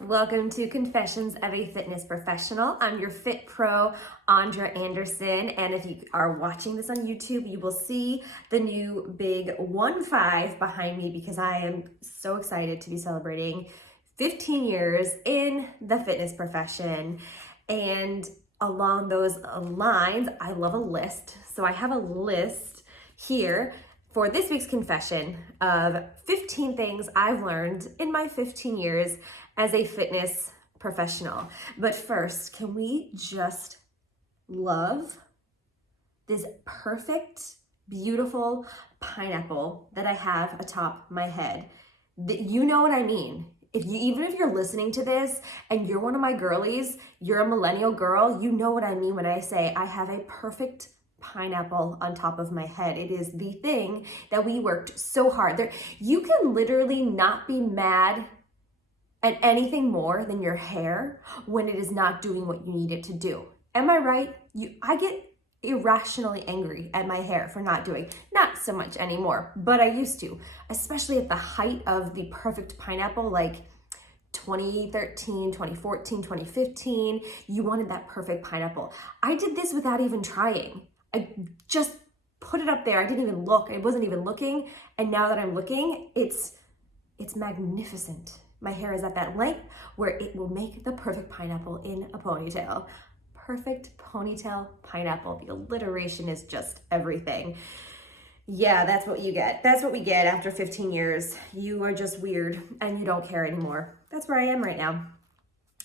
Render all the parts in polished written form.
Welcome to Confessions of a Fitness Professional. I'm your Fit Pro, Andra Anderson, and if you are watching this on YouTube, you will see the new big 1-5 behind me because I am so excited to be celebrating 15 years in the fitness profession. And along those lines, I love a list. So I have a list here for this week's confession of 15 things I've learned in my 15 years as a fitness professional. But first, can we just love this perfect, beautiful pineapple that I have atop my head? You know what I mean. Even if you're listening to this and you're one of my girlies, you're a millennial girl, you know what I mean when I say I have a perfect pineapple on top of my head. It is the thing that we worked so hard. You can literally not be mad at anything more than your hair when it is not doing what you need it to do. Am I right? I get irrationally angry at my hair for not doing, not so much anymore, but I used to, especially at the height of the perfect pineapple, like 2013, 2014, 2015, you wanted that perfect pineapple. I did this without even trying. I just put it up there. I didn't even look. I wasn't even looking. And now that I'm looking, it's magnificent. My hair is at that length where it will make the perfect pineapple in a ponytail. Perfect ponytail pineapple. The alliteration is just everything. Yeah, that's what you get. That's what we get after 15 years. You are just weird and you don't care anymore. That's where I am right now.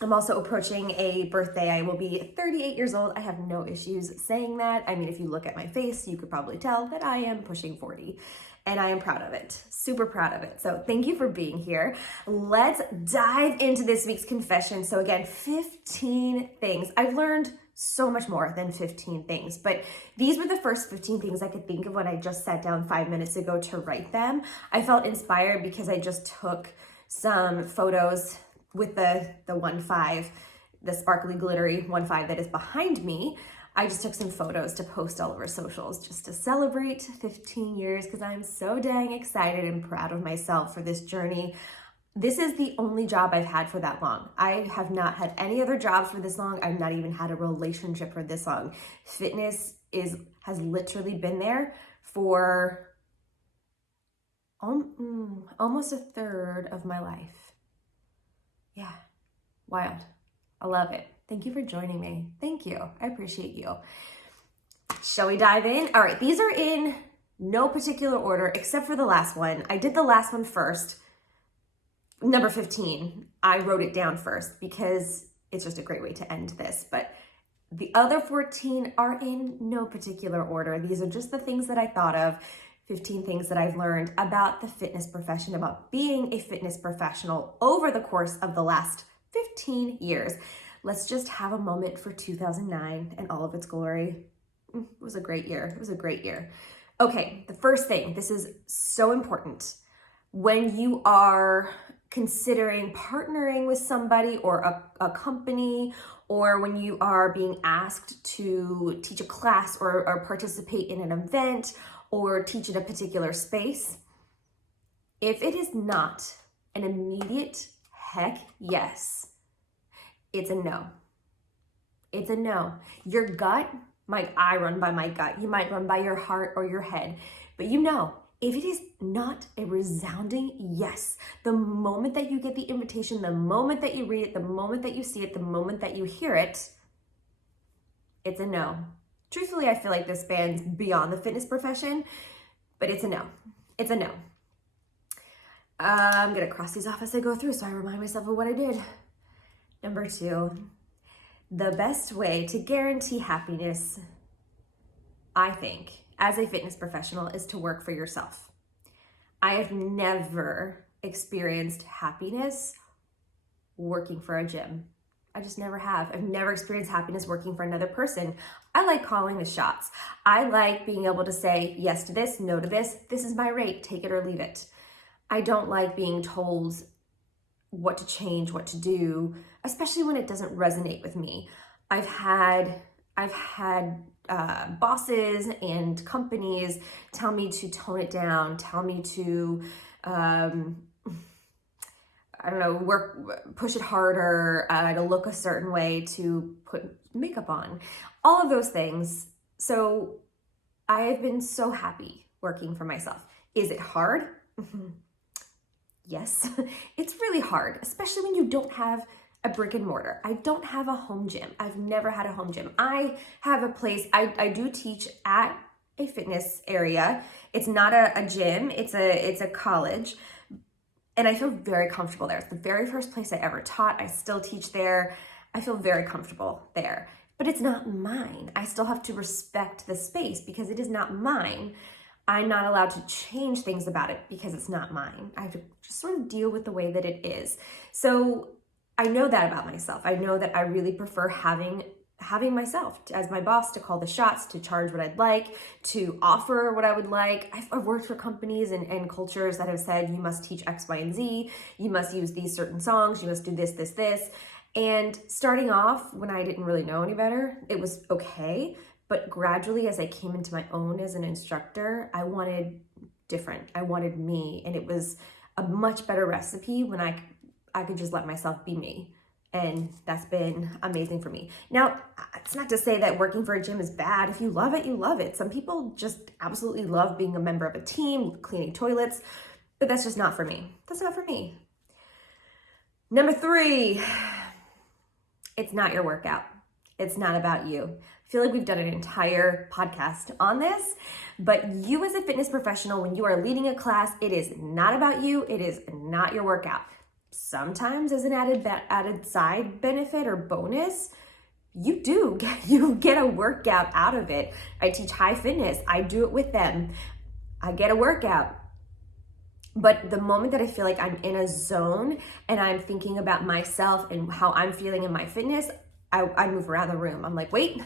I'm also approaching a birthday. I will be 38 years old. I have no issues saying that. I mean, if you look at my face, you could probably tell that I am pushing 40. And I am proud of it, super proud of it. So thank you for being here. Let's dive into this week's confession. So again, 15 things. I've learned so much more than 15 things, but these were the first 15 things I could think of when I just sat down 5 minutes ago to write them. I felt inspired because I just took some photos with the 1-5, the sparkly glittery 1-5 that is behind me. I just took some photos to post all over socials just to celebrate 15 years because I'm so dang excited and proud of myself for this journey. This is the only job I've had for that long. I have not had any other jobs for this long. I've not even had a relationship for this long. Fitness has literally been there for almost a third of my life. Yeah, wild. I love it. Thank you for joining me. Thank you. I appreciate you. Shall we dive in? All right, these are in no particular order except for the last one. I did the last one first. Number 15, I wrote it down first because it's just a great way to end this. But the other 14 are in no particular order. These are just the things that I thought of, 15 things that I've learned about the fitness profession, about being a fitness professional over the course of the last 15 years. Let's just have a moment for 2009 and all of its glory. It was a great year. It was a great year. Okay, the first thing, this is so important. When you are considering partnering with somebody or a company, or when you are being asked to teach a class or participate in an event or teach in a particular space, if it is not an immediate heck yes, it's a no. It's a no. Your gut, I run by my gut. You might run by your heart or your head, but you know, if it is not a resounding yes, the moment that you get the invitation, the moment that you read it, the moment that you see it, the moment that you hear it, it's a no. Truthfully, I feel like this spans beyond the fitness profession, but it's a no. It's a no. I'm gonna cross these off as I go through so I remind myself of what I did. Number 2, the best way to guarantee happiness, I think, as a fitness professional is to work for yourself. I have never experienced happiness working for a gym. I just never have. I've never experienced happiness working for another person. I like calling the shots. I like being able to say yes to this, no to this. This is my rate, take it or leave it. I don't like being told what to change, what to do, especially when it doesn't resonate with me. I've had bosses and companies tell me to tone it down, tell me to I don't know, push it harder, to look a certain way, to put makeup on, all of those things. So I have been so happy working for myself. Is it hard? Yes, it's really hard, especially when you don't have a brick and mortar. I don't have a home gym. I've never had a home gym. I have a place, I do teach at a fitness area. It's not a gym, it's a college. And I feel very comfortable there. It's the very first place I ever taught. I still teach there. I feel very comfortable there. But it's not mine. I still have to respect the space because it is not mine. I'm not allowed to change things about it because it's not mine. I have to just sort of deal with the way that it is. So I know that about myself. I know that I really prefer having myself as my boss, to call the shots, to charge what I'd like, to offer what I would like. I've worked for companies and cultures that have said, you must teach X, Y, and Z. You must use these certain songs. You must do this, this, this. And starting off, when I didn't really know any better, it was okay. But gradually, as I came into my own as an instructor, I wanted different. I wanted me. And it was a much better recipe when I could just let myself be me. And that's been amazing for me. Now, it's not to say that working for a gym is bad. If you love it, you love it. Some people just absolutely love being a member of a team, cleaning toilets, but that's just not for me. That's not for me. Number 3, it's not your workout. It's not about you. I feel like we've done an entire podcast on this, but you as a fitness professional, when you are leading a class, it is not about you. It is not your workout. Sometimes as an added side benefit or bonus, you get a workout out of it. I teach high fitness. I do it with them. I get a workout. But the moment that I feel like I'm in a zone and I'm thinking about myself and how I'm feeling in my fitness, I move around the room. I'm like, wait,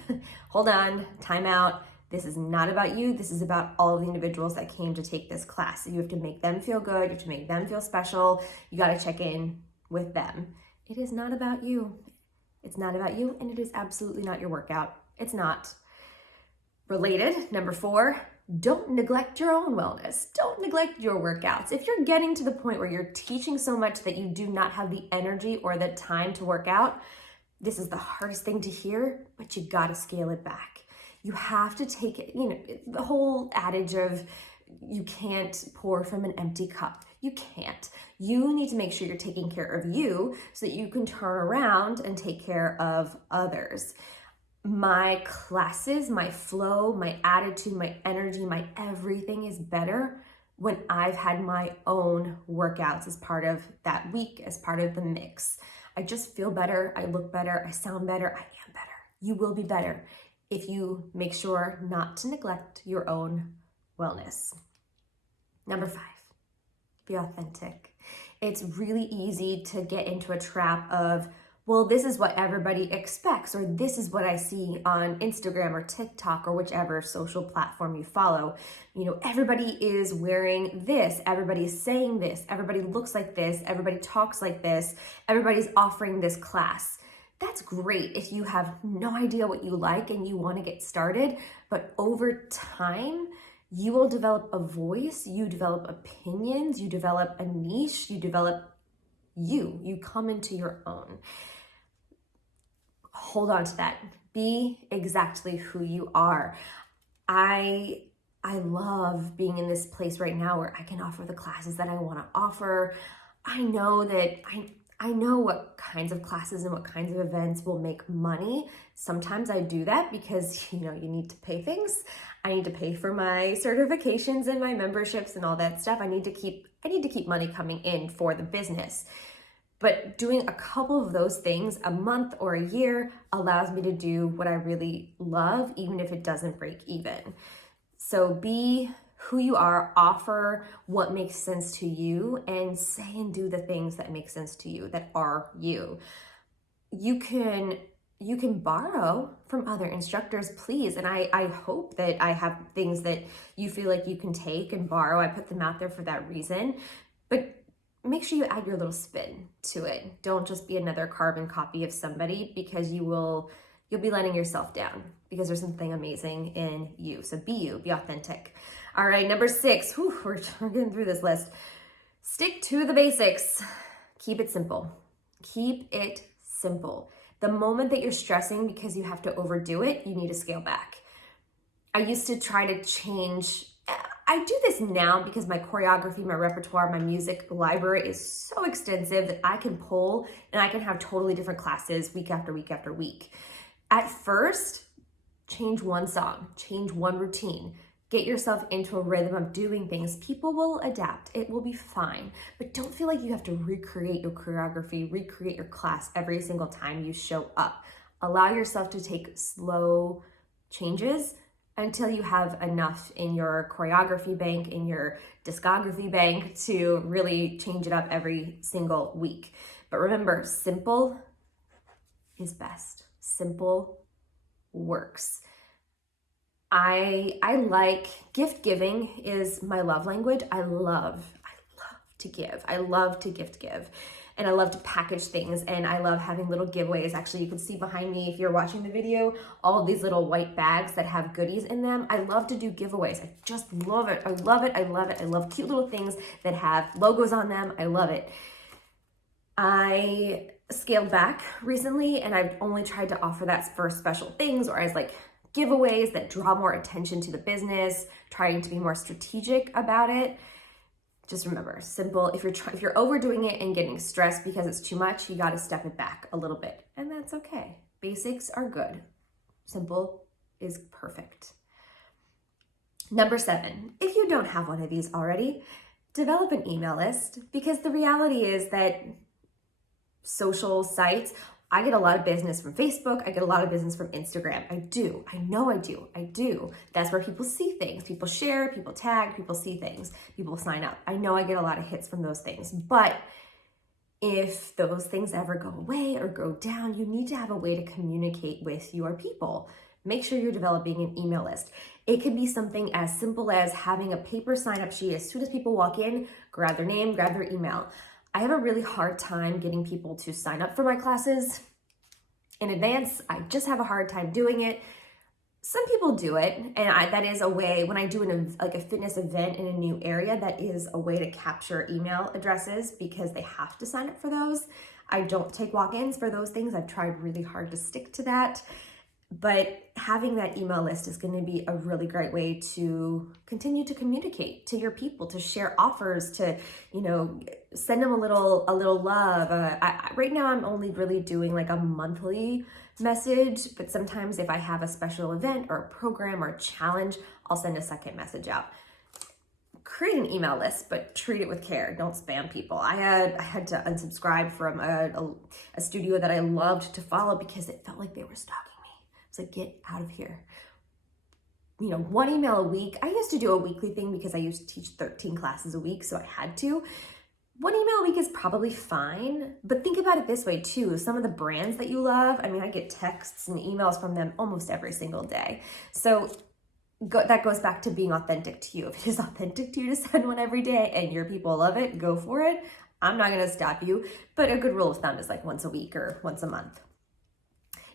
hold on, time out. This is not about you. This is about all of the individuals that came to take this class. So you have to make them feel good. You have to make them feel special. You got to check in with them. It is not about you. It's not about you, and it is absolutely not your workout. It's not. Related, number 4, don't neglect your own wellness. Don't neglect your workouts. If you're getting to the point where you're teaching so much that you do not have the energy or the time to work out, this is the hardest thing to hear, but you got to scale it back. You have to take it, the whole adage of you can't pour from an empty cup. You can't. You need to make sure you're taking care of you so that you can turn around and take care of others. My classes, my flow, my attitude, my energy, my everything is better when I've had my own workouts as part of that week, as part of the mix. I just feel better. I look better. I sound better. I am better. You will be better if you make sure not to neglect your own wellness. Number 5, be authentic. It's really easy to get into a trap of, well, this is what everybody expects, or this is what I see on Instagram or TikTok or whichever social platform you follow. Everybody is wearing this, everybody is saying this, everybody looks like this, everybody talks like this, everybody's offering this class. That's great if you have no idea what you like and you want to get started, but over time, you will develop a voice, you develop opinions, you develop a niche, you develop you come into your own. Hold on to that. Be exactly who you are. I love being in this place right now where I can offer the classes that I want to offer. I know that I know what kinds of classes and what kinds of events will make money. Sometimes I do that because, you need to pay things. I need to pay for my certifications and my memberships and all that stuff. I need to keep money coming in for the business. But doing a couple of those things a month or a year allows me to do what I really love, even if it doesn't break even. So be who you are, offer what makes sense to you, and say and do the things that make sense to you, that are you. You can borrow from other instructors, please. And I hope that I have things that you feel like you can take and borrow. I put them out there for that reason. But make sure you add your little spin to it. Don't just be another carbon copy of somebody, because you'll be letting yourself down, because there's something amazing in you. So be you, be authentic. All right, number 6, we're getting through this list. Stick to the basics. Keep it simple. Keep it simple. The moment that you're stressing because you have to overdo it, you need to scale back. I used to try to change. I do this now because my choreography, my repertoire, my music library is so extensive that I can pull and I can have totally different classes week after week after week. At first, change one song, change one routine. Get yourself into a rhythm of doing things. People will adapt. It will be fine. But don't feel like you have to recreate your choreography, recreate your class every single time you show up. Allow yourself to take slow changes until you have enough in your choreography bank, in your discography bank to really change it up every single week. But remember, simple is best. Simple works. I like gift giving is my love language. I love to give. I love to give. And I love to package things, and I love having little giveaways. Actually, you can see behind me, if you're watching the video, all of these little white bags that have goodies in them. I love to do giveaways. I just love it. I love it. I love it. I love cute little things that have logos on them. I love it. I scaled back recently, and I've only tried to offer that for special things or as like giveaways that draw more attention to the business, trying to be more strategic about it. Just remember, simple. If you're overdoing it and getting stressed because it's too much, you got to step it back a little bit, and that's okay. Basics are good. Simple is perfect. Number 7, if you don't have one of these already, develop an email list, because the reality is that social sites, I get a lot of business from Facebook. I get a lot of business from Instagram. I do. I know I do. I do. That's where people see things. People share, people tag, people see things, people sign up. I know I get a lot of hits from those things. But if those things ever go away or go down, you need to have a way to communicate with your people. Make sure you're developing an email list. It could be something as simple as having a paper sign-up sheet. As soon as people walk in, grab their name, grab their email. I have a really hard time getting people to sign up for my classes in advance. I just have a hard time doing it. Some people do it, and that is a way, when I do a fitness event in a new area, that is a way to capture email addresses because they have to sign up for those. I don't take walk-ins for those things. I've tried really hard to stick to that. But having that email list is going to be a really great way to continue to communicate to your people, to share offers, to, send them a little love. Right now, I'm only really doing like a monthly message, but sometimes if I have a special event or a program or a challenge, I'll send a second message out. Create an email list, but treat it with care. Don't spam people. I had to unsubscribe from a studio that I loved to follow because it felt like they were stalking. So get out of here. One email a week. I used to do a weekly thing because I used to teach 13 classes a week, so I had to. One email a week is probably fine, but think about it this way too. Some of the brands that you love, I get texts and emails from them almost every single day. So that goes back to being authentic to you. If it is authentic to you to send one every day and your people love it, go for it. I'm not gonna stop you, but a good rule of thumb is like once a week or once a month.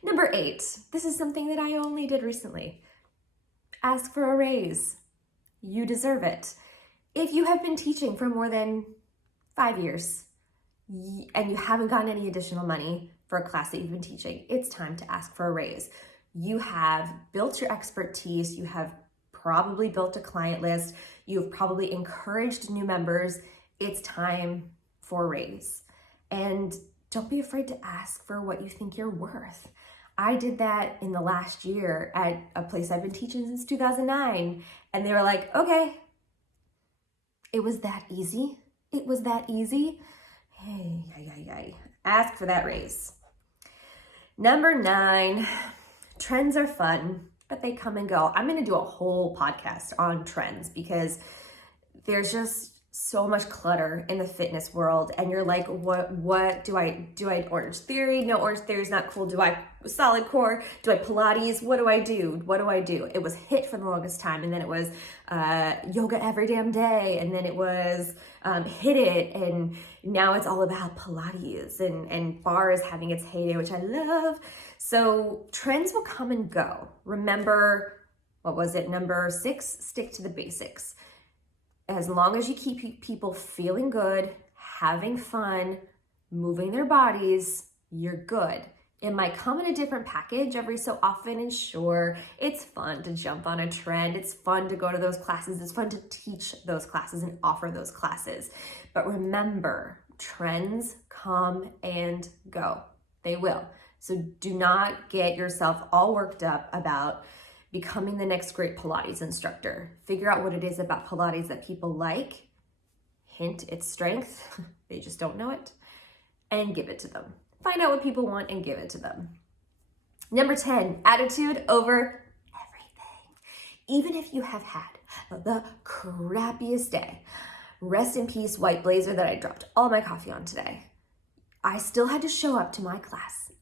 Number 8, this is something that I only did recently. Ask for a raise. You deserve it. If you have been teaching for more than 5 years and you haven't gotten any additional money for a class that you've been teaching, it's time to ask for a raise. You have built your expertise. You have probably built a client list. You've probably encouraged new members. It's time for a raise. And don't be afraid to ask for what you think you're worth. I did that in the last year at a place I've been teaching since 2009. And they were like, okay. It was that easy. It was that easy. Hey. Ask for that raise. Number 9, trends are fun, but they come and go. I'm going to do a whole podcast on trends because there's just so much clutter in the fitness world, and you're like, what do I Orange Theory? No, Orange Theory is not cool. Do I solid core? Do I Pilates? What do I do? It was HIIT for the longest time, and then it was yoga every damn day, and then it was Hit It, and now it's all about Pilates, and barre is having its heyday, which I love. So trends will come and go. Remember, what was it? Number 6, stick to the basics. As long as you keep people feeling good, having fun, moving their bodies, you're good. It might come in a different package every so often, and sure, it's fun to jump on a trend. It's fun to go to those classes. It's fun to teach those classes and offer those classes. But remember, trends come and go. They will. So do not get yourself all worked up about becoming the next great Pilates instructor. Figure out what it is about Pilates that people like. Hint, its strength. They just don't know it. And give it to them. Find out what people want and give it to them. Number 10, attitude over everything. Even if you have had the crappiest day, rest in peace, white blazer that I dropped all my coffee on today, I still had to show up to my class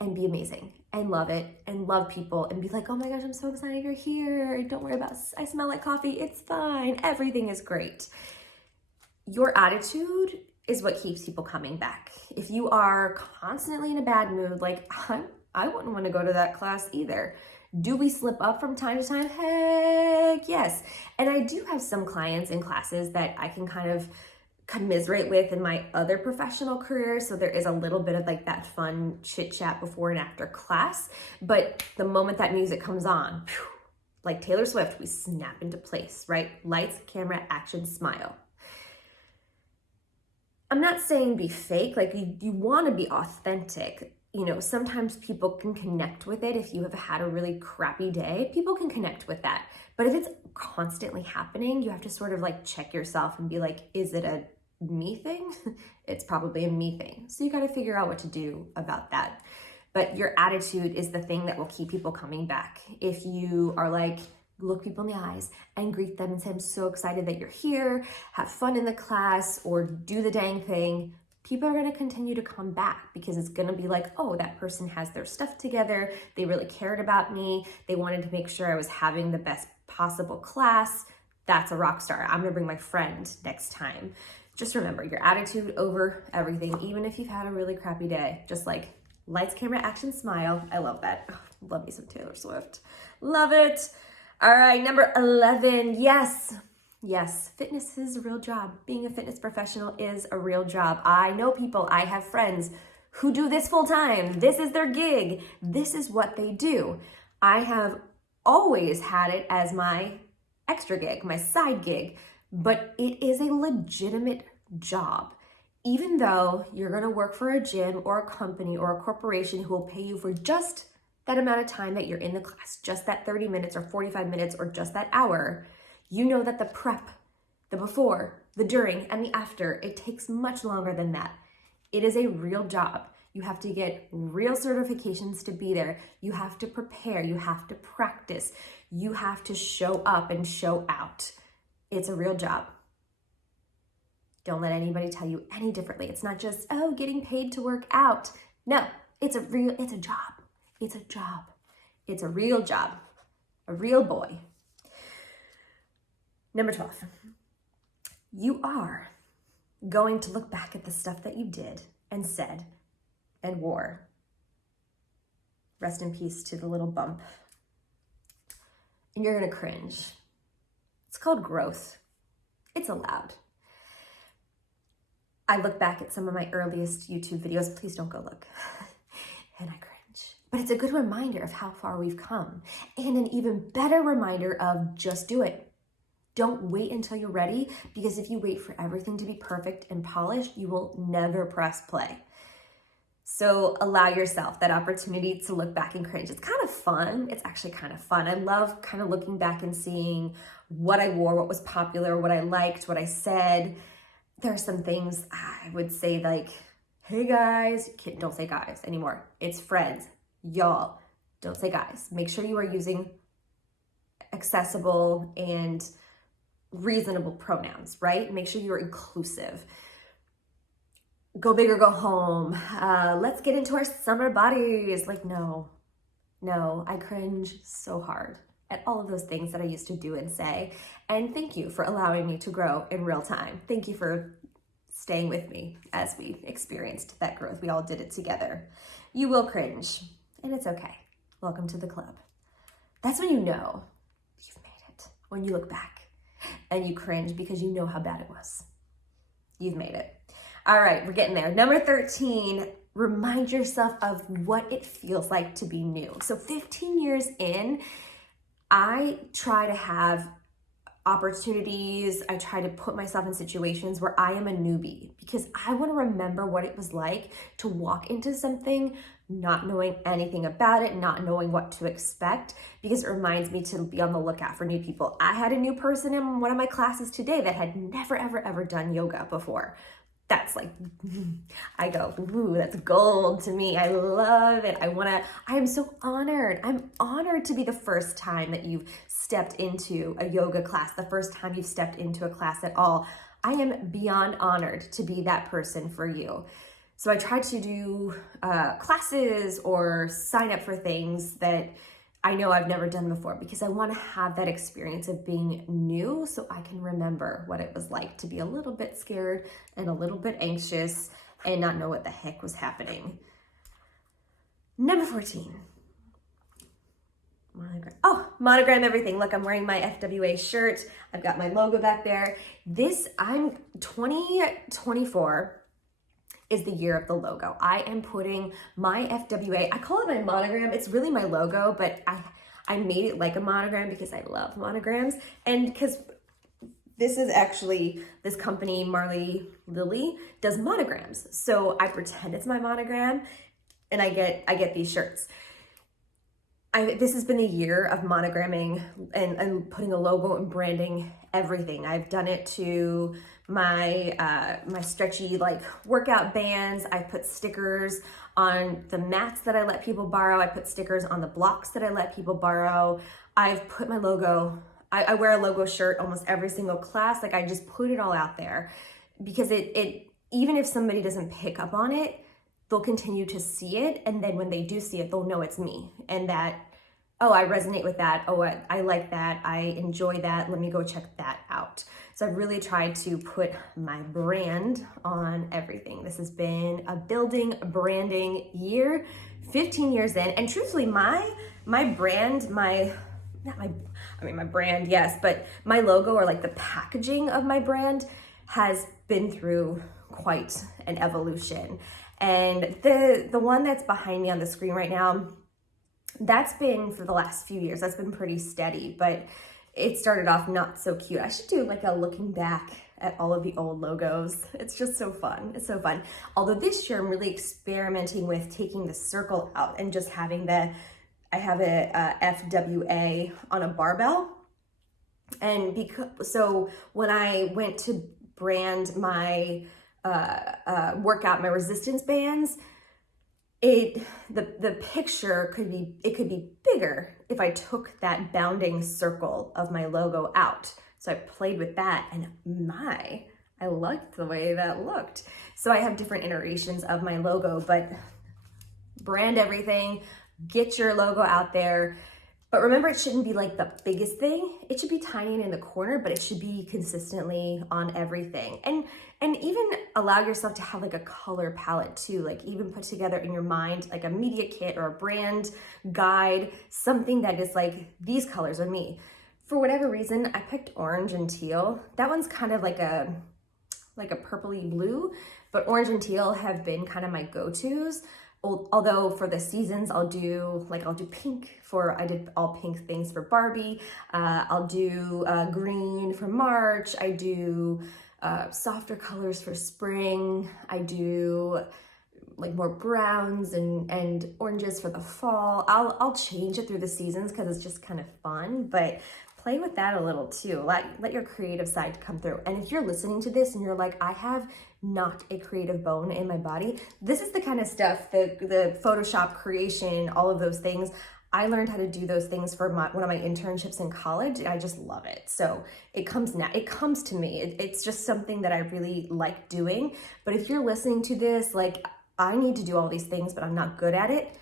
and be amazing and love it and love people and be like, oh my gosh, I'm so excited you're here. Don't worry about, I smell like coffee. It's fine. Everything is great. Your attitude is what keeps people coming back. If you are constantly in a bad mood, like I wouldn't want to go to that class either. Do we slip up from time to time? Heck yes. And I do have some clients in classes that I can kind of commiserate with in my other professional career. So there is a little bit of like that fun chit chat before and after class. But the moment that music comes on, like Taylor Swift, we snap into place, right? Lights, camera, action, smile. I'm not saying be fake, like you want to be authentic. You know, sometimes people can connect with it. If you have had a really crappy day, people can connect with that. But if it's constantly happening, you have to sort of like check yourself and be like, is it a me thing? It's probably a me thing. So you got to figure out what to do about that. But your attitude is the thing that will keep people coming back. If you are like, look people in the eyes and greet them and say, I'm so excited that you're here, have fun in the class, or do the dang thing, people are going to continue to come back because it's going to be like, oh, that person has their stuff together. They really cared about me. They wanted to make sure I was having the best possible class. That's a rock star. I'm going to bring my friend next time. Just remember your attitude over everything, even if you've had a really crappy day. Just like lights, camera, action, smile. I love that. Oh, love me some Taylor Swift. Love it. All right, number 11, yes, fitness is a real job. Being a fitness professional is a real job. I know people, I have friends who do this full time. This is their gig. This is what they do. I have always had it as my extra gig, my side gig, but it is a legitimate job. Even though you're gonna work for a gym or a company or a corporation who will pay you for just that amount of time that you're in the class, just that 30 minutes or 45 minutes or just that hour, you know that the prep, the before, the during, and the after, it takes much longer than that. It is a real job. You have to get real certifications to be there. You have to prepare. You have to practice. You have to show up and show out. It's a real job. Don't let anybody tell you any differently. It's not just, oh, getting paid to work out. No, it's a job. It's a job. It's a real job. A real boy. Number 12. You are going to look back at the stuff that you did and said and wore. Rest in peace to the little bump. And you're going to cringe. It's called growth. It's allowed. I look back at some of my earliest YouTube videos. Please don't go look. And I cringe. But it's a good reminder of how far we've come, and an even better reminder of just do it. Don't wait until you're ready, because if you wait for everything to be perfect and polished, you will never press play. So allow yourself that opportunity to look back and cringe. It's kind of fun. It's actually kind of fun. I love kind of looking back and seeing what I wore, what was popular, what I liked, what I said. There are some things I would say like, hey guys, don't say guys anymore. It's friends. Y'all, don't say guys. Make sure you are using accessible and reasonable pronouns, right? Make sure you're inclusive. Go big or go home. Let's get into our summer bodies. Like, no, I cringe so hard at all of those things that I used to do and say. And thank you for allowing me to grow in real time. Thank you for staying with me as we experienced that growth. We all did it together. You will cringe. And it's okay. Welcome to the club. That's when you know you've made it. When you look back and you cringe because you know how bad it was. You've made it. All right, we're getting there. Number 13, remind yourself of what it feels like to be new. So 15 years in, I try to have opportunities. I try to put myself in situations where I am a newbie because I want to remember what it was like to walk into something not knowing anything about it, not knowing what to expect, because it reminds me to be on the lookout for new people. I had a new person in one of my classes today that had never, ever, ever done yoga before. That's like, I go, ooh, that's gold to me. I love it. I am so honored. I'm honored to be the first time that you've stepped into a yoga class, the first time you've stepped into a class at all. I am beyond honored to be that person for you. So I try to do classes or sign up for things that I know I've never done before because I want to have that experience of being new so I can remember what it was like to be a little bit scared and a little bit anxious and not know what the heck was happening. Number 14. Monogram everything. Look, I'm wearing my FWA shirt. I've got my logo back there. I'm 2024 is the year of the logo. I am putting my FWA, I call it my monogram. It's really my logo, but I made it like a monogram because I love monograms. And because this is actually, this company, Marley Lily, does monograms. So I pretend it's my monogram and I get these shirts. This has been the year of monogramming and putting a logo and branding everything. I've done it to my my stretchy like workout bands. I put stickers on the mats that I let people borrow. I put stickers on the blocks that I let people borrow. I've put my logo, I wear a logo shirt almost every single class. Like I just put it all out there because it even if somebody doesn't pick up on it, they'll continue to see it. And then when they do see it, they'll know it's me and that, oh, I resonate with that. Oh, I like that. I enjoy that. Let me go check that out. So I've really tried to put my brand on everything. This has been a building branding year, 15 years in. And truthfully, my brand, my brand, yes, but my logo or like the packaging of my brand has been through quite an evolution. And the one that's behind me on the screen right now, that's been for the last few years, that's been pretty steady, but it started off not so cute. I should do like a looking back at all of the old logos. It's just so fun. It's so fun. Although this year I'm really experimenting with taking the circle out and just having I have a FWA on a barbell. And so when I went to brand my workout, my resistance bands, the picture could be bigger if I took that bounding circle of my logo out. So I played with that and I liked the way that looked. So I have different iterations of my logo, but brand everything, get your logo out there. But remember, it shouldn't be like the biggest thing. It should be tiny and in the corner, but it should be consistently on everything. And even allow yourself to have like a color palette too, like even put together in your mind like a media kit or a brand guide, something that is like, these colors are me. For whatever reason, I picked orange and teal. That one's kind of like a purpley blue, but orange and teal have been kind of my go-tos. Although for the seasons, I'll do pink I did all pink things for Barbie. I'll do green for March. I do softer colors for spring. I do like more browns and oranges for the fall. I'll change it through the seasons because it's just kind of fun, but play with that a little too. Let your creative side come through. And if you're listening to this and you're like, I have not a creative bone in my body, this is the kind of stuff, the Photoshop creation, all of those things. I learned how to do those things for one of my internships in college, and I just love it. So it comes to me. It's just something that I really like doing. But if you're listening to this, like, I need to do all these things, but I'm not good at it,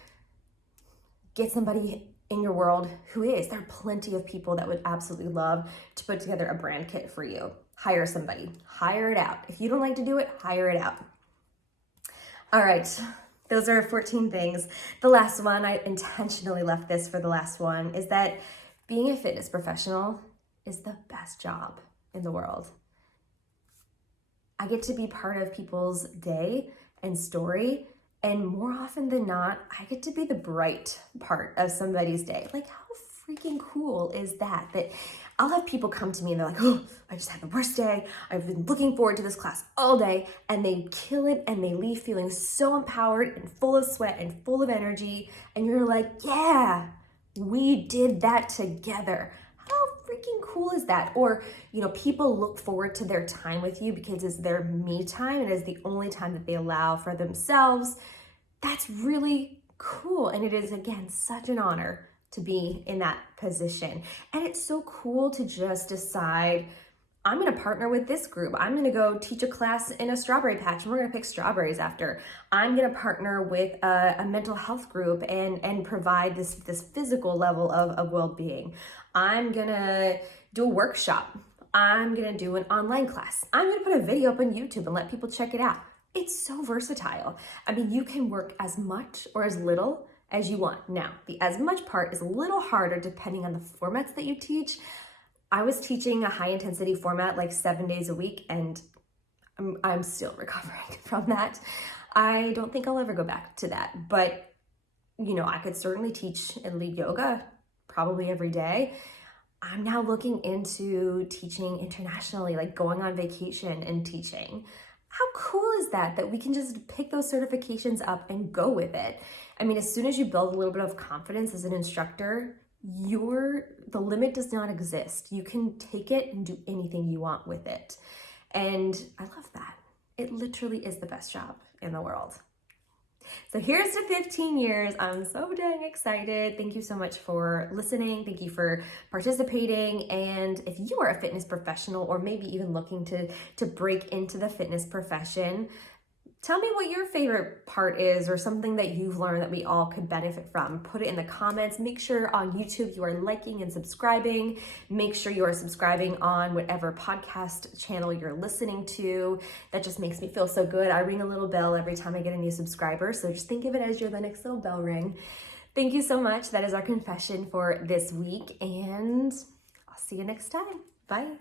get somebody in your world who is. There are plenty of people that would absolutely love to put together a brand kit for you. Hire somebody, hire it out. If you don't like to do it, hire it out. All right, those are 14 things. The last one, I intentionally left this for the last one, is that being a fitness professional is the best job in the world. I get to be part of people's day and story. And more often than not, I get to be the bright part of somebody's day. Like, how freaking cool is that? That I'll have people come to me and they're like, oh, I just had the worst day. I've been looking forward to this class all day. And they kill it and they leave feeling so empowered and full of sweat and full of energy. And you're like, yeah, we did that together. How freaking cool is that? Or, people look forward to their time with you because it's their me time and it's the only time that they allow for themselves. That's really cool. And it is, again, such an honor to be in that position. And it's so cool to just decide, I'm going to partner with this group. I'm going to go teach a class in a strawberry patch and we're going to pick strawberries after. I'm going to partner with a mental health group and provide this physical level of well-being. I'm going to do a workshop. I'm going to do an online class. I'm going to put a video up on YouTube and let people check it out. It's so versatile. I mean, you can work as much or as little as you want. Now, the as much part is a little harder depending on the formats that you teach. I was teaching a high intensity format like 7 days a week, and I'm still recovering from that. I don't think I'll ever go back to that, but I could certainly teach and lead yoga probably every day. I'm now looking into teaching internationally, like going on vacation and teaching. How cool is that we can just pick those certifications up and go with it? I mean, as soon as you build a little bit of confidence as an instructor, the limit does not exist. You can take it and do anything you want with it. And I love that. It literally is the best job in the world. So here's to 15 years. I'm so dang excited. Thank you so much for listening. Thank you for participating. And if you are a fitness professional or maybe even looking to break into the fitness profession, tell me what your favorite part is or something that you've learned that we all could benefit from. Put it in the comments. Make sure on YouTube you are liking and subscribing. Make sure you are subscribing on whatever podcast channel you're listening to. That just makes me feel so good. I ring a little bell every time I get a new subscriber. So just think of it as the next little bell ring. Thank you so much. That is our confession for this week. And I'll see you next time. Bye.